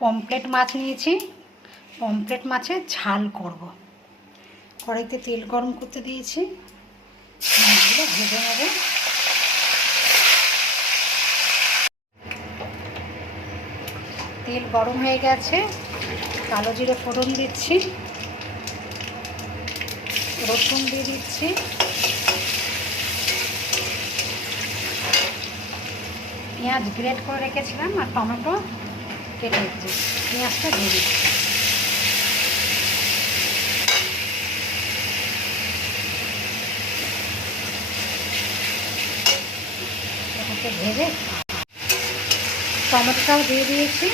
Pomfret মাছ নিয়েছি, pomfret মাছের ঝাল করব। কড়াইতে তেল গরম করতে দিয়েছি, মাছগুলো ভেজে নেব। তেল গরম হয়ে গেছে, কালো জিরে ফোড়ন দিচ্ছি, রসুন দিয়ে দিচ্ছি, পেঁয়াজ গ্রেট করে রেখেছিলাম আর টমেটো কেটে দিচ্ছি, পেঁয়াজটা দিয়ে দিচ্ছি। এটাকে ভেজে টমেটোটাও দিয়ে দিয়েছি।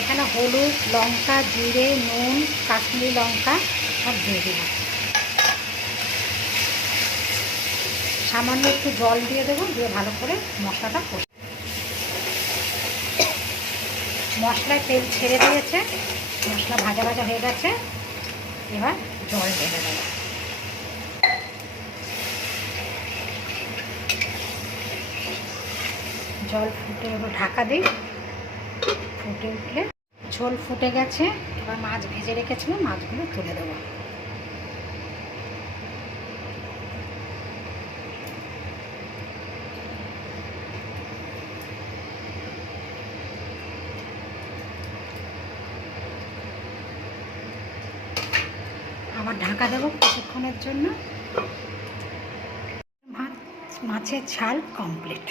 এখানে হলুদ, লঙ্কা, জিরে, নুন, কাশ্মীরি লঙ্কা সব দিয়ে দেবো। সামান্য একটু জল দিয়ে দেবো, দিয়ে ভালো করে মশলাটা কষে। মশলায় তেল ছেড়ে দিয়েছে, মশলা ভাজা ভাজা হয়ে গেছে। এবার জল ঢেলে দেবো। জল ফুটে ঢাকা দিই, ফুটে উঠলে ঝোল ফুটে গেছে। এবার মাছ ভেজে রেখেছিলাম, মাছগুলো তুলে দেবো। আবার ঢাকা দেবো কিছুক্ষণের জন্য। মাছের ঝাল কমপ্লিট।